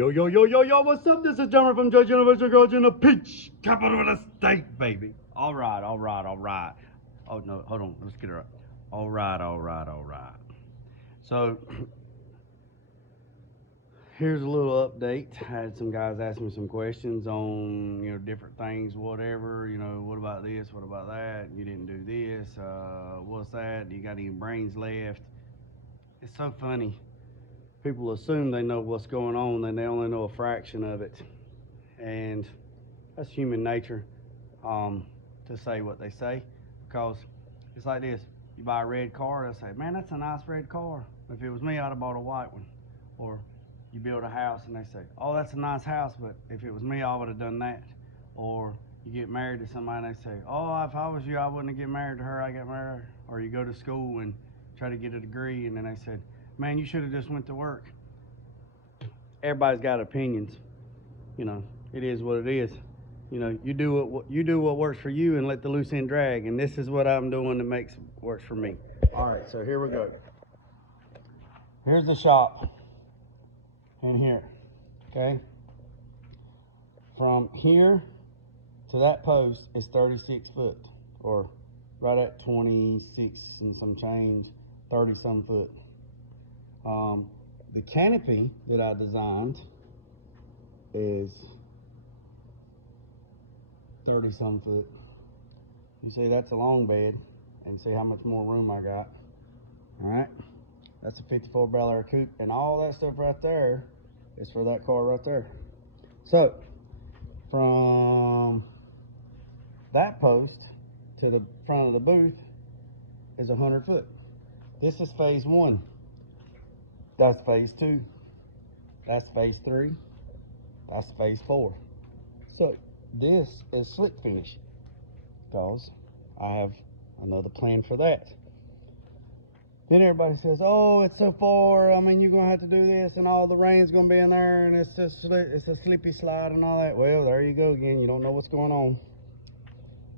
Yo, what's up? This is Jeremy from Judge University College in the Peach, capital of the state, baby. All right. Oh, no, hold on. Let's get it right. All right. So, here's a little update. I had some guys ask me some questions on, different things, whatever. What about this? What about that? You didn't do this. What's that? You got any brains left? It's so funny. People assume they know what's going on, and they only know a fraction of it. And that's human nature, to say what they say, because it's like this: you buy a red car, they'll say, "Man, that's a nice red car." If it was me, I'd have bought a white one. Or you build a house, and they say, "Oh, that's a nice house," but if it was me, I would have done that. Or you get married to somebody, and they say, "Oh, if I was you, I wouldn't get married to her. I got married." Or you go to school and try to get a degree, and then they said, "Man, you should have just went to work." Everybody's got opinions. It is what it is. You do what works for you and let the loose end drag. And this is what I'm doing that works for me. All right, so here we go. Here's the shop in here. Okay. From here to that post is 36 foot, or right at 26 and some change, 30 some foot. The canopy that I designed is 30 some foot. You see, that's a long bed, and see how much more room I got. All right, that's a 54 Bel Air coupe, and all that stuff right there is for that car right there. So from that post to the front of the booth is 100 foot. This is phase one. That's phase two. That's phase three. That's phase four. So this is slick finish, because I have another plan for that. Then everybody says, "Oh, it's so far. I mean, you're gonna have to do this, and all the rain's gonna be in there, and it's a slippy slide and all that." Well, there you go again. You don't know what's going on.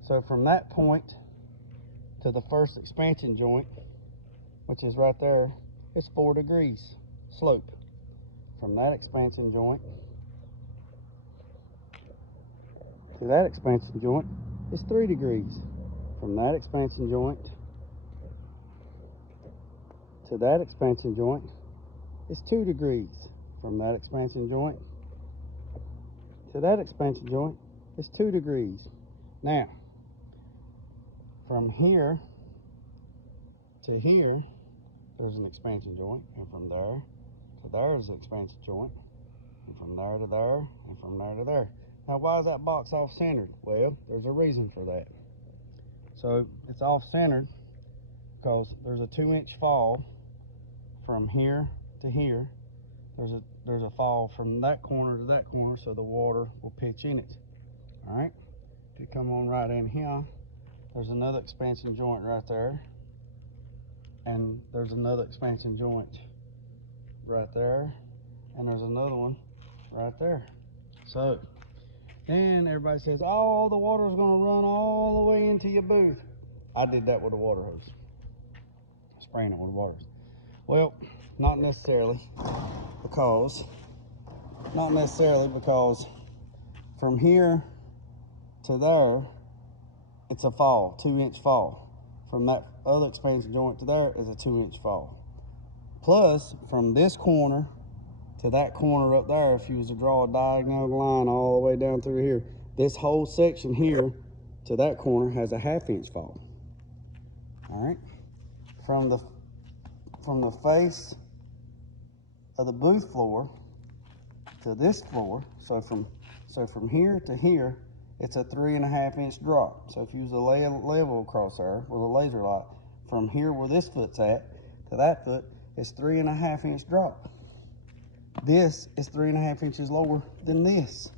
So from that point to the first expansion joint, which is right there, it's 4 degrees slope. From that expansion joint to that expansion joint is 3 degrees. From that expansion joint to that expansion joint is 2 degrees. From that expansion joint to that expansion joint is 2 degrees. Now, from here to here, there's an expansion joint, and from there to there is an expansion joint, and from there to there, and from there to there. Now, why is that box off-centered? Well, there's a reason for that. So it's off-centered because there's a 2-inch fall from here to here. There's a fall from that corner to that corner, so the water will pitch in it. All right. If you come on right in here, there's another expansion joint right there, and there's another expansion joint right there, and there's another one right there. So then everybody says, "Oh, the water's going to run all the way into your booth." I did that with a water hose, spraying it with a water hose. Well, not necessarily, because from here to there, it's a fall, 2-inch fall. From that other expansion joint to there is a 2-inch fall. Plus, from this corner to that corner up there, if you was to draw a diagonal line all the way down through here, this whole section here to that corner has a 1/2-inch fall. All right. From the face of the booth floor to this floor, so from here to here, it's a 3.5-inch drop. So if you use a level across there with a laser light, from here where this foot's at to that foot, it's 3.5-inch drop. This is 3.5 inches lower than this.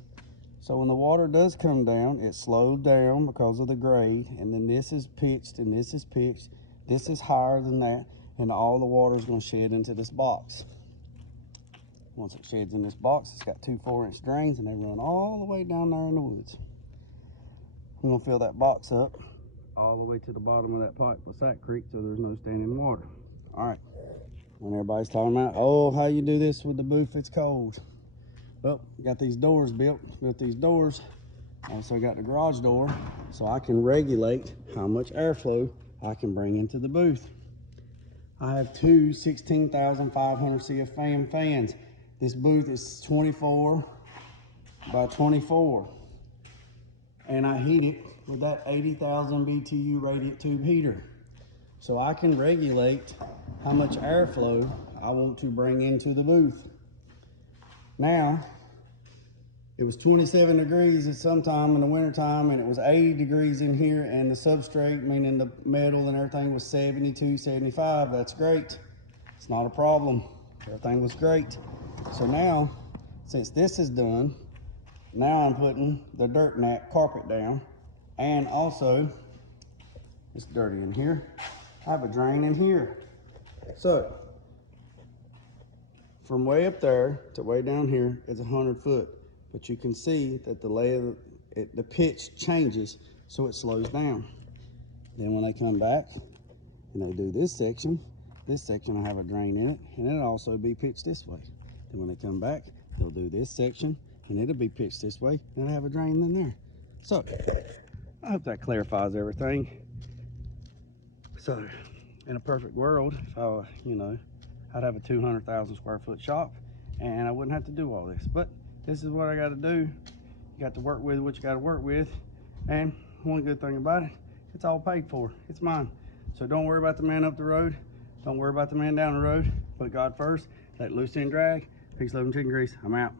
So when the water does come down, it slowed down because of the grade, and then this is pitched and this is pitched. This is higher than that, and all the water is going to shed into this box. Once it sheds in this box, it's got 2 4-inch drains, and they run all the way down there in the woods. I'm going to fill that box up all the way to the bottom of that pipe with Sack Creek, so there's no standing water. All right. When everybody's talking about, "Oh, how you do this with the booth, it's cold." Well, got these doors built these doors. Also got the garage door, so I can regulate how much airflow I can bring into the booth. I have two 16,500 CFM fans. This booth is 24 by 24. And I heat it with that 80,000 BTU radiant tube heater. So I can regulate how much airflow I want to bring into the booth. Now, it was 27 degrees at some time in the winter time, and it was 80 degrees in here, and the substrate, meaning the metal and everything, was 72, 75. That's great. It's not a problem. Everything was great. So now, since this is done, now I'm putting the dirt mat carpet down, and also, it's dirty in here, I have a drain in here. So, from way up there to way down here is 100 foot. But you can see that the pitch changes, so it slows down. Then when they come back and they do this section will have a drain in it, and it'll also be pitched this way. Then when they come back, they'll do this section, and it'll be pitched this way, and it'll have a drain in there. So, I hope that clarifies everything. So, in a perfect world, if I, I'd have a 200,000 square foot shop, and I wouldn't have to do all this. But this is what I got to do. You got to work with what you got to work with. And one good thing about it, it's all paid for. It's mine. So don't worry about the man up the road. Don't worry about the man down the road. Put God first. Let loose end drag. Peace, love, and chicken grease. I'm out.